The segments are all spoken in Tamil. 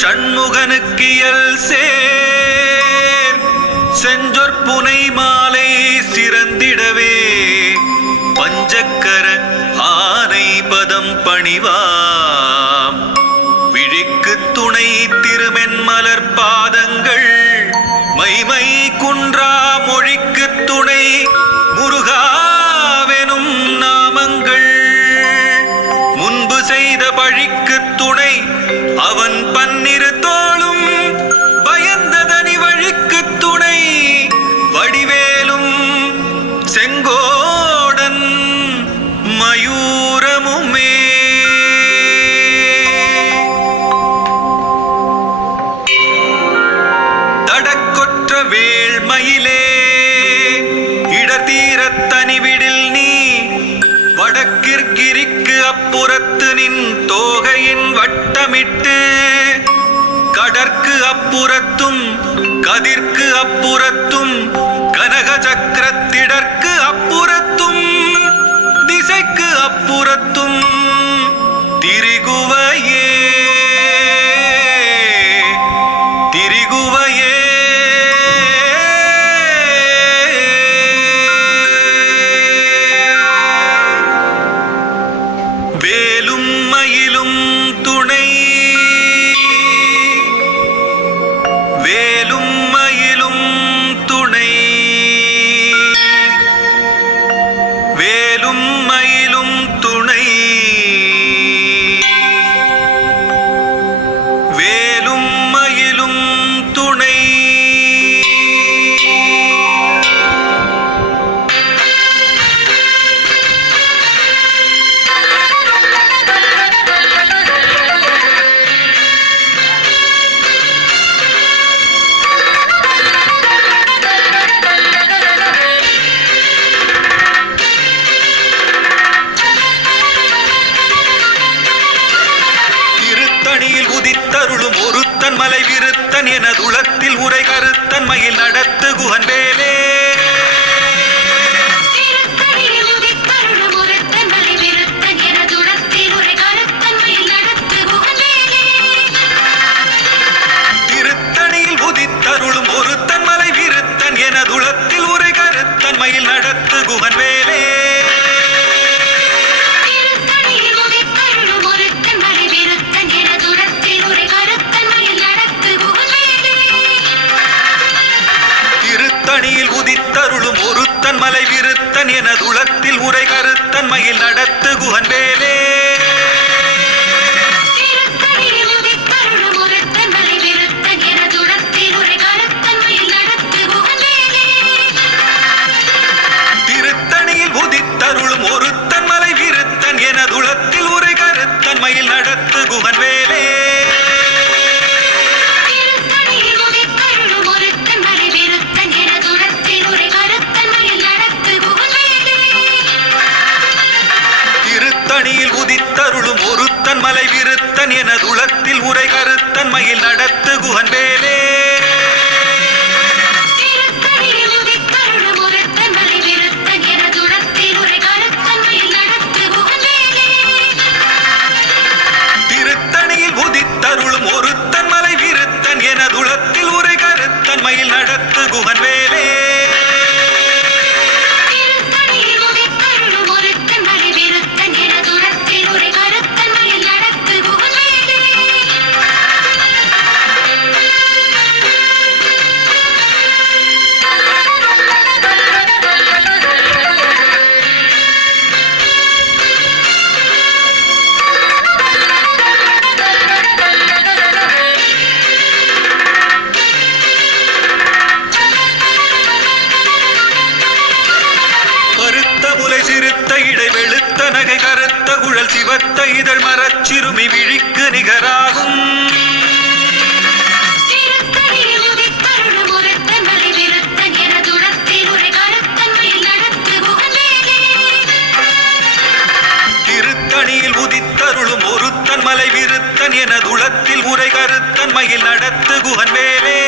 சண்முகனுக்கியல் சேர் செஞ்சொற்புனை மாலை சிறந்திடவே பஞ்சக்கர ஆனை பதம் பணிவாம் விழிக்கு துணை திருமென்மலர் பாதங்கள் மைமை குன்றா மொழிக்கு துணை முருகாவெனும் நாமங்கள் முன்பு செய்த பழிக்கு துணை அவன் பன்னிரு தோளும் பயந்ததனி வழிக்கு துணை வடிவேலும் செங்கோடன் மயூரமுமே. தடக்கொற்ற வேள்மயிலே இடத்தீரத் தனிவிடில் நீ வடக்கிற்கிரிக்கு அப்புறத்து நின் தோகையின் வட்டமிட்டு கடற்கு அப்புறத்தும் கதிர்க்கு அப்புறத்தும் கனக சக்கரத்திடற்கு அப்புறத்தும் திசைக்கு அப்புறத்தும் திரிகுவையே திரிகுவையே வேலும் மயிலும் துணை வேலும் மயிலும் துணை வேலும் மயிலும் துணை வேலும் மயிலும் துணை. உதித்தருளும் ஒருத்தன் மலை விருத்தன் என துளத்தில் உரை கருத்தன் மயில் நடத்து குகன் வேலே திருத்தணியில் உதித்தருளும் ஒருத்தன் மலை விருத்தன் என துளத்தில் உரை கருத்தன் மயில் நடத்து குகன் வேலே திருத்தணியில் உதித்தருளும் ஒருத்தன் மலை விருத்தன் என துளத்தில் உரை கருத்தன் மயில் நடத்து குகன் வேலே திருத்தணியில் உதித்தருளும் ஒருத்தன் மலை விருத்தன் என துளத்தில் உரை கருத்தன் மயில் நடத்து குகன் வேலே திருத்தணியில் உதித்தருளும் ஒருத்தன் மலை விருத்தன் என துளத்தில் உரை கருத்தன் மயில் நடத்து குகன் வேலே திருத்தணியில் உதித்தருளும் ஒருத்தன் மலை விருத்தன் என துளத்தில் உரை கருத்தன் மயில் நடத்து குகன் வேலே சிறுத்த இடை வெளுத்த நகை கருத்த குழல் சிவத்த இதழ் மரச்சிறுமி விழிக்கு நிகராகும் திருத்தணியில் உதித்தருளும் ஒருத்தன் மலை விருத்தன் என துளத்தில் உரை கருத்தன் மயில் நடத்து குகன் வேலே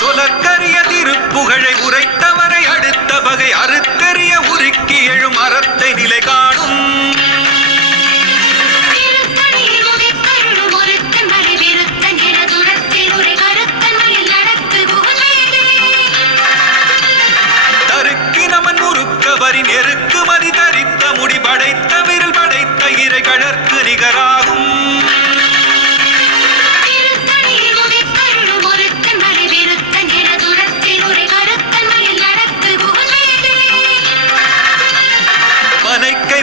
சொலக்கரிய திருப்பு புகழை உரைத்தவரை அடுத்த வகை அறுத்தெறிய உருக்கி எழும் அறத்தை நிலை காணும். தருக்கினமன் முறுக்கவரின் எருக்கு மதி தரித்த முடி படைத்த விரல் படைத்த இறை கழற்கு நிகராகும்.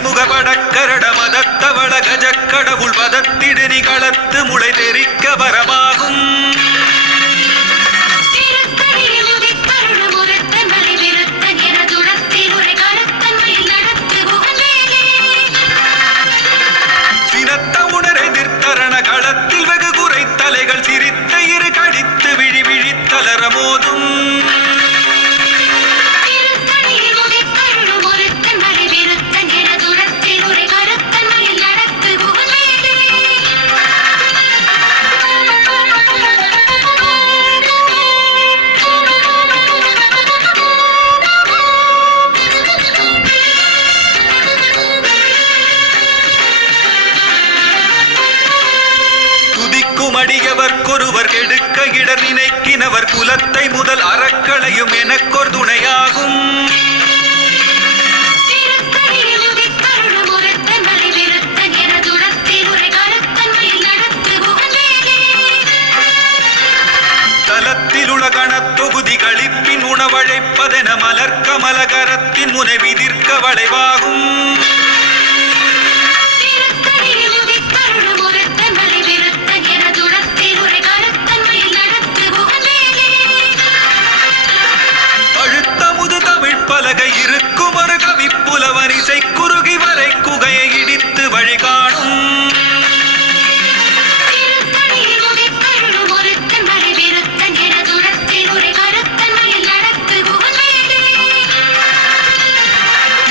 முகபடக்கரட மதத்தவள கஜக்கடவுள் வதத்திடு நிகளத்து முளை தெரிக்க வரமாகும். சினத்த உணர் எதிர்த்தரண களத்தில் வெகு குறை தலைகள் சிரித்த இரு கடித்து விழி விழித்தலர மோதும். அடியவர்க்கொருவர் கெடுக்க இடர் நினைக்கினவர் குலத்தை முதல் அறக்களையும் எனக்கொரு துணையாகும். தலத்தில் உலகணத் தொகுதி கழிப்பின் உணவழைப்பதென மலர்க்கமலகரத்தின் முனை விதிர்க்க வளைவாகும். பலகை இருக்கும் ஒரு கவிப்புலவர் இசை குறுகி வரை குகையை இடித்து வழி காணும்.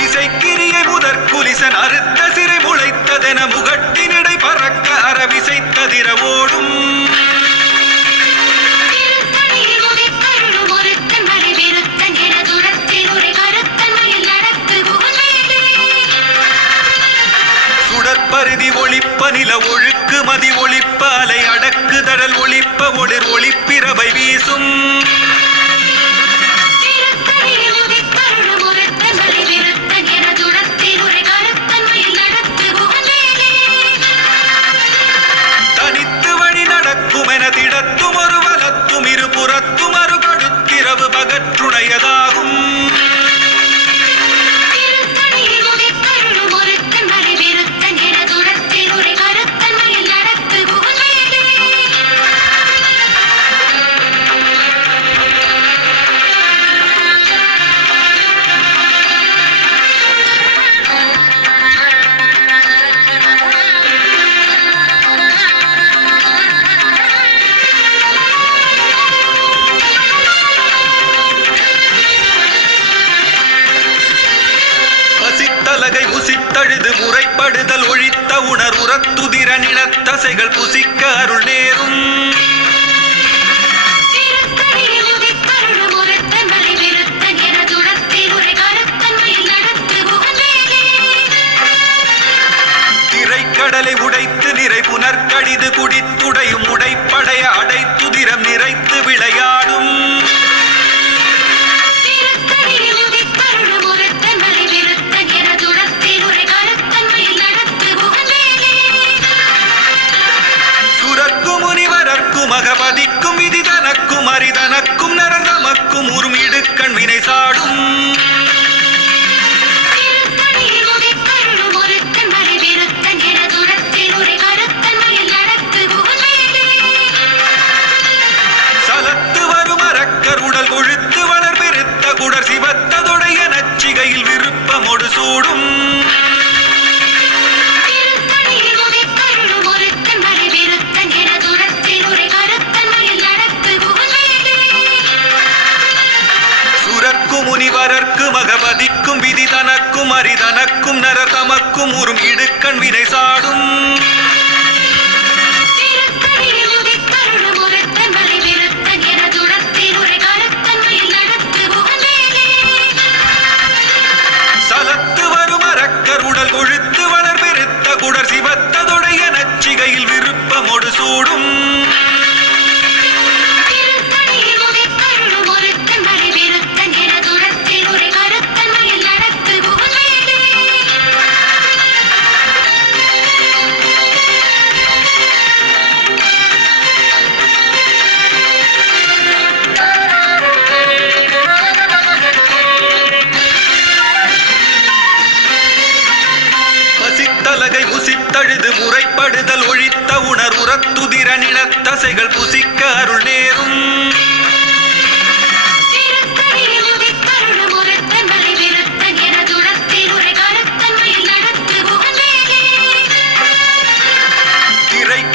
இசைக்கிரியை முதற் குலிசன் அறுத்த சிறை முளைத்ததென முகட்டினிடை பறக்க அறவிசைத்ததிர ஓடும். பருதி ஒளிப்ப நில ஒழுக்கு மதி ஒளிப்ப அலை அடக்கு தடல் ஒளிப்ப ஒளிர் ஒளிப்பிரவை வீசும். தனித்து வழி நடக்கும் என திடத்தும் ஒரு வலத்தும் இருபுறத்தும் அரு கடுத்திரவு பகற்றுணையதாகும். உசித்தழுது முறைப்படுதல் ஒழித்த உணர் உரத்துதிர நிலத்தசைகள் புசிக்க அருள் நேரும். திரைக்கடலை உடைத்து நிறை புனர்கடிது குடித்துடையும் உடைப்படைய அடைத்துதிரம் நிறைத்து விளையாடும். மகபதிக்கும் விதி தனக்கும் அரிதனக்கும் நரந்தமக்கும் உறும் இடுக்கண் வினை சாடும். சலத்து வரும் அரக்கர் உடல் கொழுத்து வளர் பெருத்த குடர் சிவத்ததொடைய நச்சிகையில் விருப்பமொடு சூடும். முனிவரர்க்கு மகபதிக்கும் விதி தனக்கும் அரிதனக்கும் நரர் தமக்கும் உறும் இடுக்கண் வினை சாடும். புறத்துதிர நிலத்தசைகள் புசிக்க அருள் நேரும்.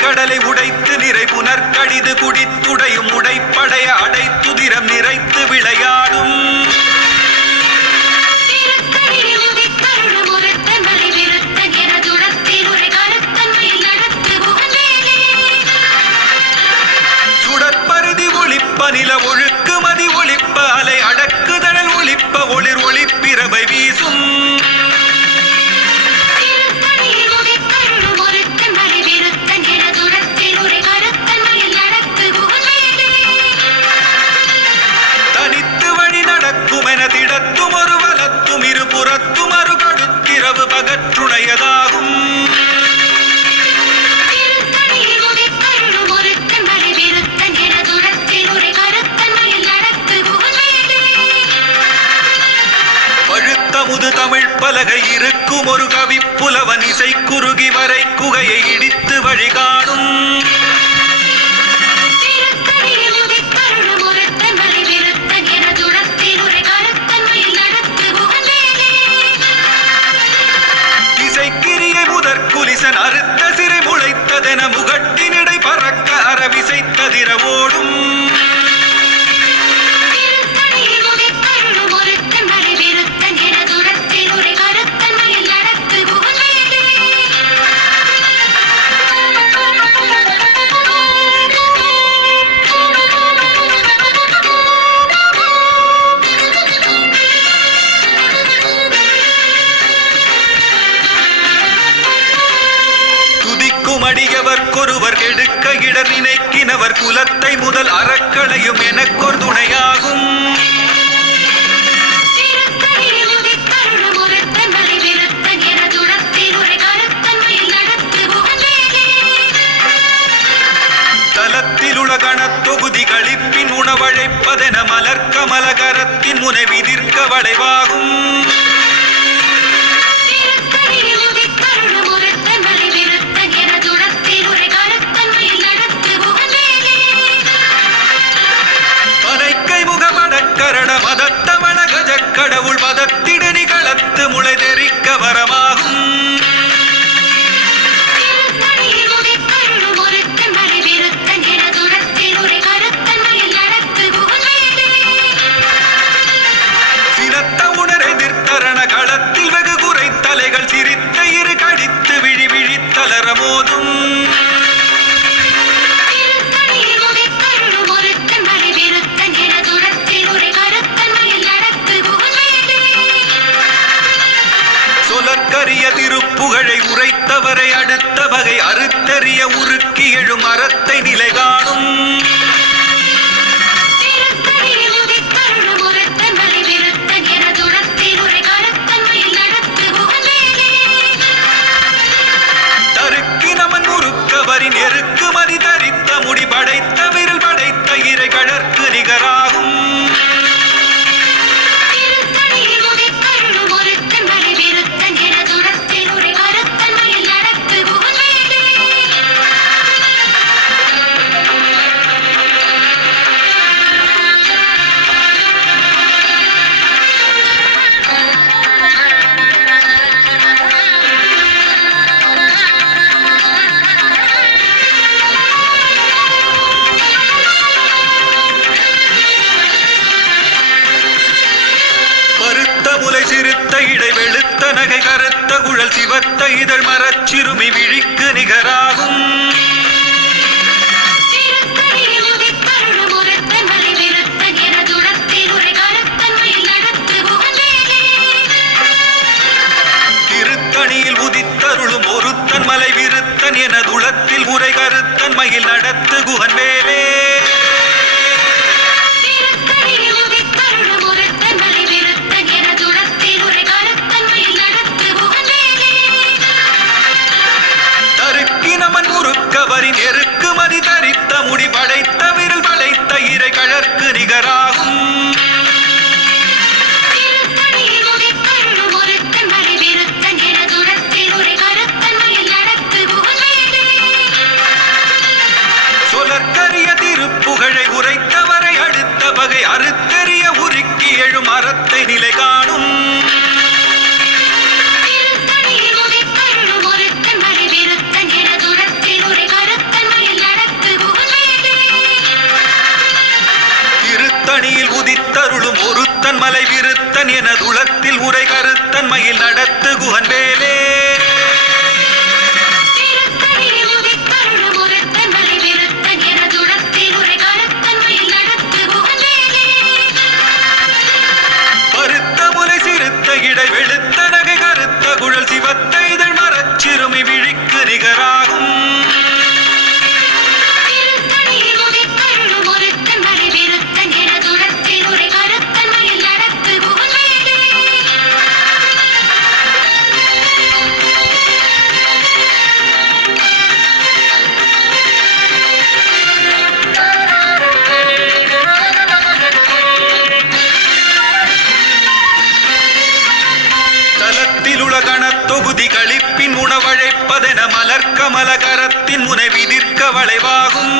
கடலை உடைத்து நிறை புனர்கடிது குடித்துடையும் உடைப்படைய அடைத்துதிரம் நிறைத்து விளையாடும். சுடற்பருதி ஒளிப்ப நில ஒழுக்கு மதி ஒளிப்ப அலை அடக்குதழல் ஒளிப்ப ஒளிர் ஒளிப்பிரபை வீசும். திடத்தும் ஒரு வலத்தும் இருபுறத்தும் அரு கடுத்திரவு பகற்றுணையதாகும். பழுத்தமுது தமிழ் பலகை இருக்கும் ஒரு கவிப்புலவன் இசை குறுகி வரை குகையை இடித்து வழிகாணும். குலிசன் அறுத்த சிறை முளைத்ததென முகட்டினிடை பறக்க அரவிசைத்ததிர ஓடும். அடியவர்க்கொருவர் கெடுக்க இடர் நினைக்கினவர் குலத்தை முதல் அறக்களையும் எனக்கொரு துணையாகும். தலத்தில் உலகணத் தொகுதி கழிப்பின் உணவழைப்பதென மலர்க்க மலகரத்தின் முனை விதிர்க்க வளைவாகும். கரண மதத்தவன கஜ கடவுள் மதத்திடு நிகழத்து முளை தெரிக்க வரமாகும். சினத்த உணர் எதிர்த்தரண களத்தில் வெகு குறை தலைகள் சிரித்த இரு கடித்து விழி விழித்தலர மோதும். கரிய திருப்புகழை உரைத்தவரை அடுத்த வகை அறுத்தறிய உருக்கி எழும் அறத்தை நிலை காணும். தருக்கு நமன் முறுக்கவரின் எருக்கு மதி தரித்த முடி படைத்த விரல் படைத்த இறை கழற்கு நிகராகும். சிறுத்த இடை வெளுத்த நகை கருத்த குழல் சிவத்த இதழ் மரச்சிறுமி விழிக்கு நிகராகும். திருத்தணியில் உதித்தருளும் ஒருத்தன் மலை விருத்தன் எனது உளத்தில் உரை கருத்தன் மயில் நடத்து குகன் வேலே. முறுக்கவரின் எருக்கு மதி தரித்த முடி படைத்த விரல் படைத்த இறை கழற்கு நிகராகும். சிவத்தை நிலை காணும். திருத்தணியில் உதித்தருளும் ஒருத்தன் மலை விருத்தன் என துளத்தில் உரை கருத்தன்மையில் நடத்து குகன் வேலே. இடை வெளுத்த நகை கருத்த குழல் சிவத்தை இதழ் மரச்சிறுமி விழிக்கு நிகராகும். தொகுதி களிப்பின் உணவழைப்பதென மலர்கமல கரத்தின் முனை விதிர்க்க வளைவாகும்.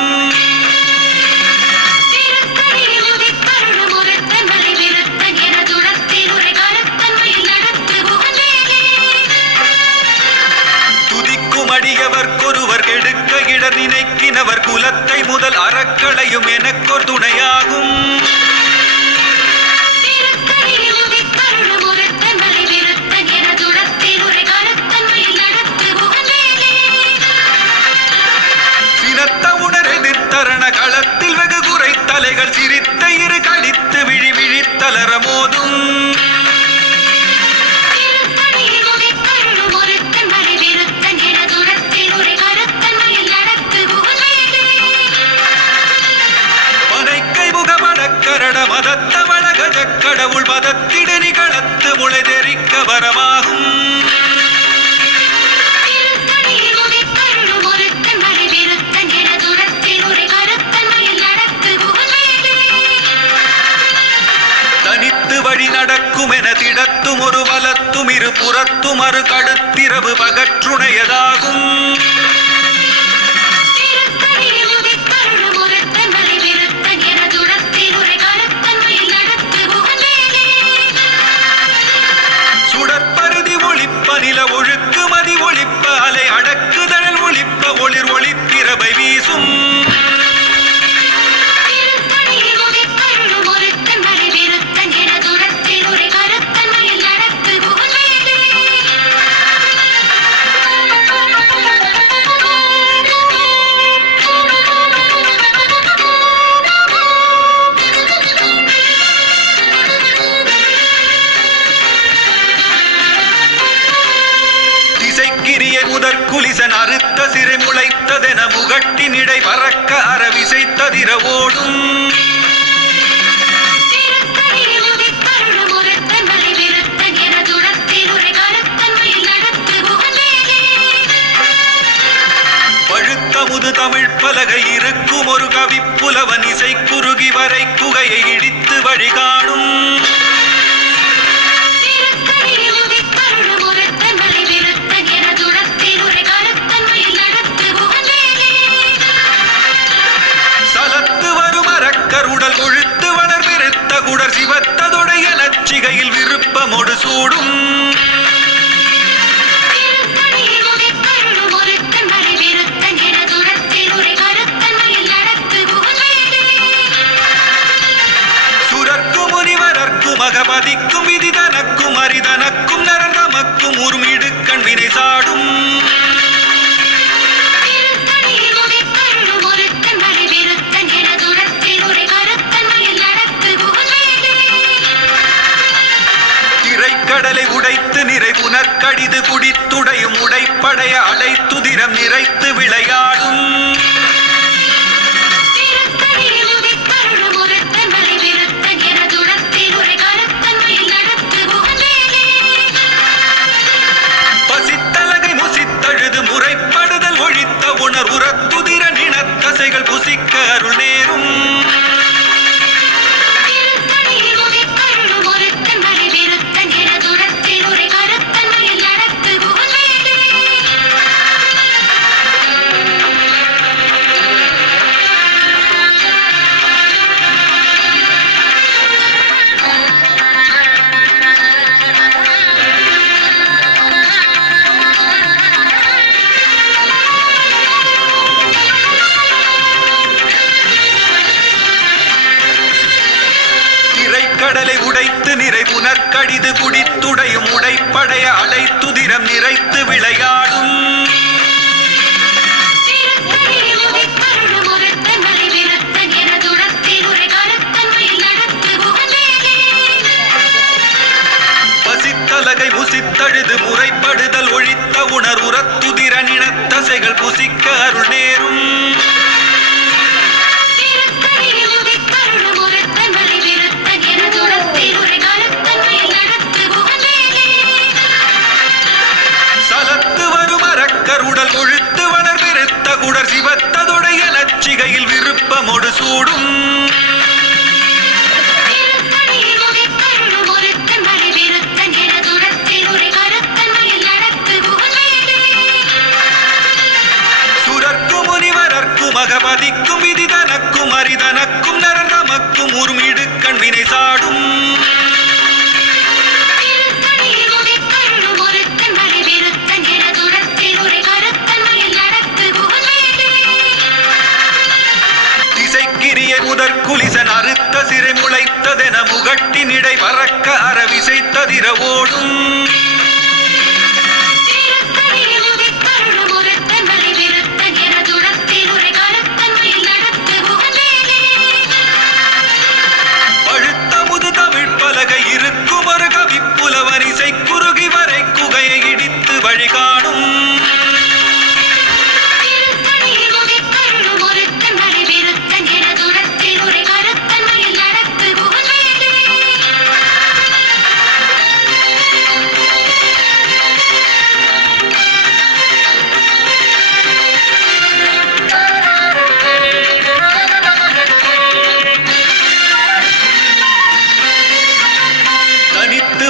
துதிக்கும் அடியவர்க்கொருவர் கெடுக்க இடர் நினைக்கினவர் குலத்தை முதல் அறக்களையும் எனக்கொரு துணையாகும். தரண களத்தில் வெகு குறை தலைகள் சிரித்த இரு கழித்து விழி விழித்தலர மோதும். பனைக்கை முகமடக்கரட மதத்த வளகஜ கடவுள் மதத்திடு நிகழத்து முளை தெரிக்க வரமாகும். வழி நடக்கும் என திடத்தும் ஒரு வலத்தும் இரு புறத்தும் அரு கடுத்திரவு பகற்றுணையதாகும். சுடற்பருதி ஒளிப்ப நில ஒழுக்கு மதி ஒளிப்ப அலை அடக்குதழல் ஒளிப்ப ஒளிர் ஒளிப்பிரபை வீசும். முதற்குலிசன் அறுத்த சிறை முளைத்ததென முகட்டின் இடை பறக்க அறவிசைத்ததிர ஓடும். பழுத்த முது தமிழ் பலகை இருக்கும் ஒரு கவிப்புலவன் இசை குறுகி வரை குகையை இடித்து வழி காணும். கருடல் கொழுத்து வளர் பெருத்த குடர் சிவத்ததொடைய நச்சிகையில் விருப்பமொடு சூடும். சுரர்க்கும் முனிவரர்க்கும் மகபதிக்கும் விதி தனக்கும் அரிதனக்கும் நரதமக்கும் உருமிடு கண்வினை சாடும். கடலை உடைத்து நிறை புனற்கடிது குடித்துடையும் உடைப்படைய அடைத்துதிரம் நிறைத்து விளையாடும். பசித்தலகை முசித்தழுது முறைப்படுதல் ஒழித்த உணர் உரத்துதிர நினத்தசைகள் புசிக்க அருள் நேரும். குளித்து நிறை புனற்கடிது குடித்துடையும் உடைப்படைய அடைத்துதிரம் நிறைத்து விளையாடும் பசித்தலகை புசித்தழுது முறைப்படுதல் ஒழித்த உணர் உரத்துதிர நினத்தசைகள் புசிக்க அருள் நேரும் சலத்து வரும் அரக்கர் உடல் கொழுத்து வளர் விருத்த குடர் சிவத்ததுடைய லட்சிகையில் விருப்பமொடு சூடும் மகபதிக்கும் விதிதனக்கும் அரிதனக்கும் நரந்தமக்கும் உருமிடு கண்வினை சாடும் திசைக்கிரிய முதற்குலிசன் அறுத்த சிறை முளைத்ததென முகட்டினிடை பறக்க அறவிசைத்ததிர ஓடும் இருக்கும் ஒரு கவிப்புலவர் இசை குறுகி வரை குகையை இடித்து வழி காணும்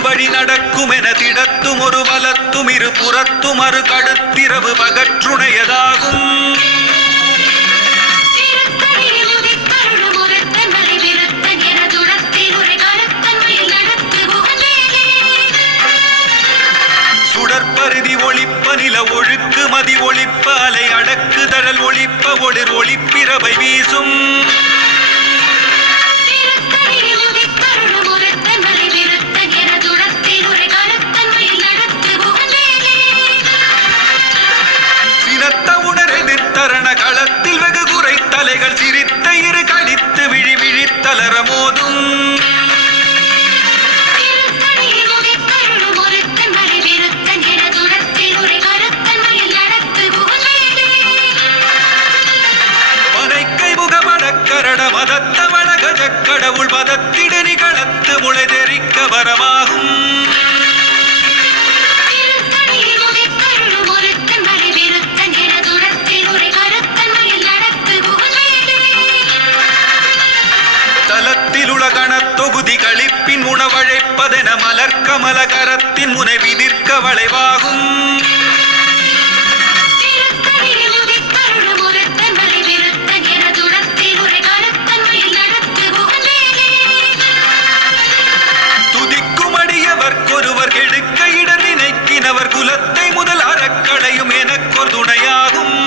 வழி நடக்கும் என திடத்தும் ஒரு வலத்தும் இரு புறத்தும் அரு கடுத்திரவு பகற்றுணையதாகும் சுடற்பருதி ஒளிப்ப நில ஒழுக்கு மதி ஒளிப்ப அலை அடக்கு தழல் ஒளிப்ப ஒளிர் ஒளிப்பிரவை வீசும் தரண களத்தில் வெகு குறை தலைகள் சிரித்த இரு கடித்து விழி விழித்தலர மோதும் பனைக்கை முகமடக்கரட மதத்தவள கஜக்கடவுள் மதத்திடு நிகழத்து முளை தெரிக்க வரமாகும் தொகுதி கழிப்பின் உணவழைப்பதென மலர்கமல கரத்தின் முனை விதிர்க்க வளைவாகும் துதிக்கும் அடியவர்க்கொருவர் கெடுக்க இடர் நினைக்கினவர் குலத்தை முதல் அறக்கடையும் எனக்கொரு துணையாகும்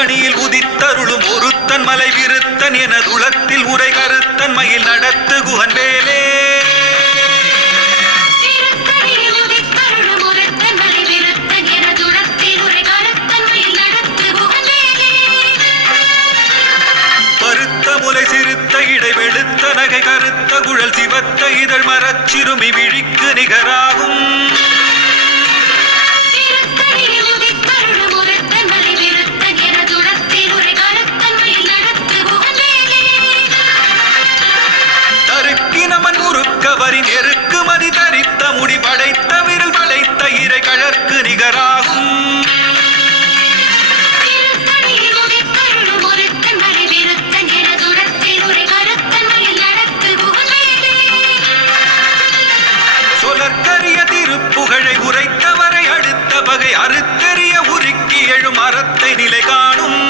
தனியில் உதித்தருளும் ஒருத்தன் மலை விருத்தன் என துளத்தில் உரை கருத்தன் மயில் நடத்து குகன் வேலே பருத்த முலை சிறுத்த இடை வெளுத்த நகை கருத்த குழல் சிவத்த இதழ் மரச்சிறுமி விழிக்கு நிகராகும் கவரின் எருக்கு மதி தரித்த முடி படைத்த விரல் படைத்த இறை கழற்கு நிகராகும் சொலற்கரிய திருப்புகழ் கருத்தெறிய உருக்கி எழும் அறத்தை நிலை காணும்.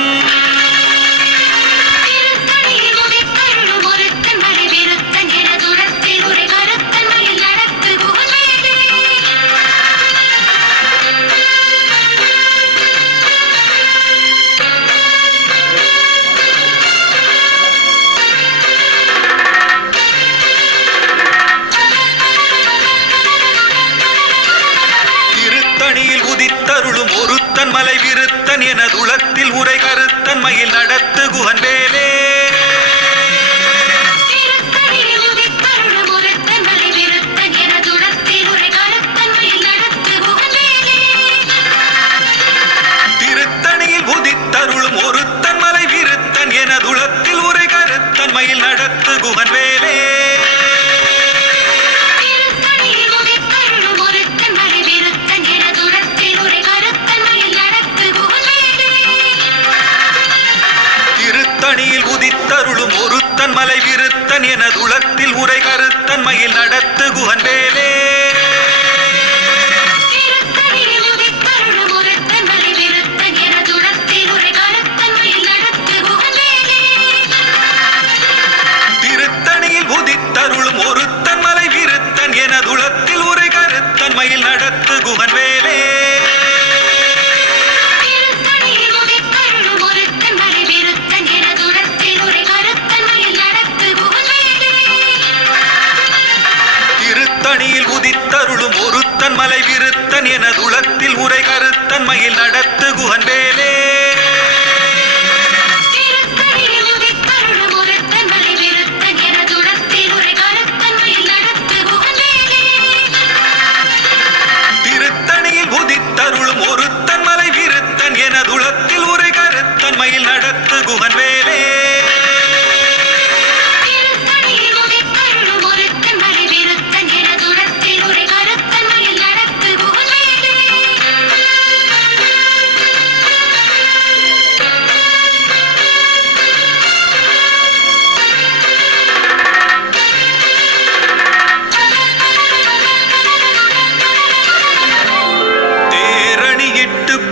உதித்தருளும் ஒருத்தன் மலை விருத்தன் எனதுளத்தில் உரை கருத்தன் மயில் நடத்து குகன் வேலே. திருத்தணியில் உதித்தருளும் ஒருத்தன் மலை விருத்தன் எனதுளத்தில் உரை கருத்தன் மயில் நடத்து குகன் வேலே. திருத்தணியில் உதித்தருளும் ஒருத்தன் மலை விருத்தன் எனதுளத்தில் உரை கருத்தன் மயில் நடத்து குகன் வேலே. திருத்தணியில் உதித்தருளும் ஒருத்தன் மலை விருத்தன் எனதுளத்தில் உரை கருத்தன் மயில் நடத்து குகன் வேலே. திருத்தணியில் உதித்தருளும் ஒருத்தன் மலை விருத்தன் எனதுளத்தில் உரை கருத்தன் மயில் நடத்து குகன் வேலே. திருத்தணியில் உதித்தருளும் ஒருத்தன் மலை விருத்தன் எனதுளத்தில் உரை கருத்தன் மயில் நடத்து குகன் வேலே.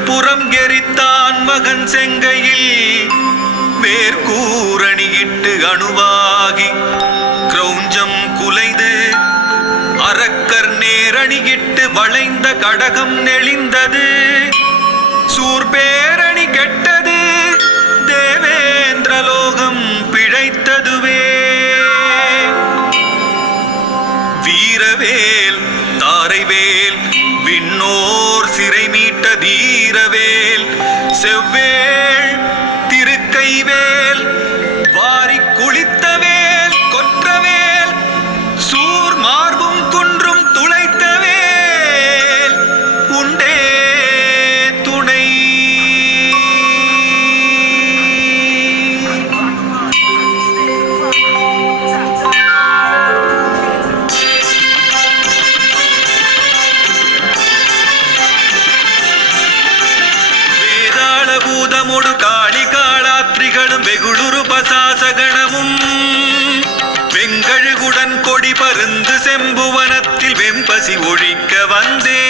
புறம் எரித்தான் மகன் செங்கையில் வேர்கூரணியிட்டு அணுவாகி கிரௌஞ்சம் குலைந்து அரக்கர் நேரணியிட்டு வளைந்த கடகம் நெளிந்தது. சூர்பேரணி கெட்டது தேவேந்திரலோகம் பிழைத்ததுவே. வீரவேல் தாரைவேல் விண்ணோர் சிறை மீட்ட தீரவேல் செவ்வேள் திருக்கைவேல் வாரி குளித்தவேல் கொற்றவேல் சூர் மார்பும் குன்றும் துளைத்தவேல் உண்டே துணை. பூதமுடு காளி காளாத்ரிகளும் வெகுளுரு பசாசகணமும் வெங்கழுகுடன் கொடி பருந்து செம்புவனத்தில் வெம்பசி ஒழிக்க வந்தே.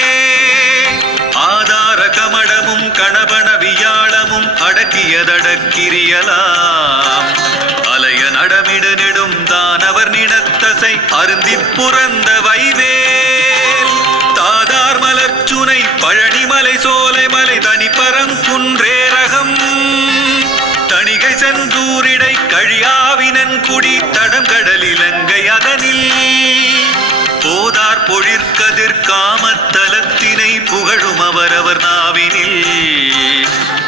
ஆதார கமடமும் கணபன வியாழமும் அடக்கியதடக்கிரியலாம் அலைய நடமிடு நெடும் தானவர் நினத்தசை அருந்தி புறந்த வைவேல். தாதார் மலர்ச்சுனை பழனிமலை சோலைமலை தனிப்பரங்குன்றேரகம் தணிகை செந்தூரிடை கழியாவினன் குடி தடம் கடல் இலங்கை அதனில் போதார் பொழிற்கதிர் காமத்தலத்தினை புகழும் அவரவர் நாவினில்.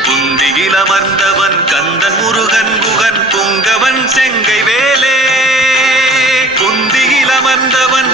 புந்தியில் அமர்ந்தவன் கந்தன் முருகன் குகன் புங்கவன் செங்கை வேலே. புந்தியில் அமர்ந்தவன்